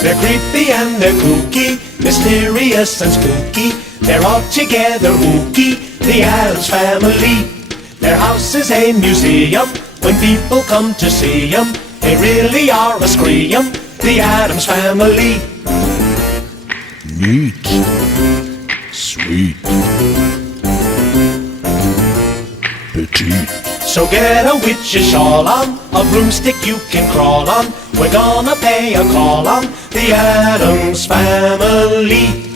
They're creepy and they're kooky, mysterious and spooky. They're all together ooky, the Addams Family. Their house is a museum when people come to see 'em. They really are a scream, the Addams Family. Neat, sweet, petite. So get a witch's shawl on, a broomstick you can crawl on. We're gonna pay a call on the Addams Family.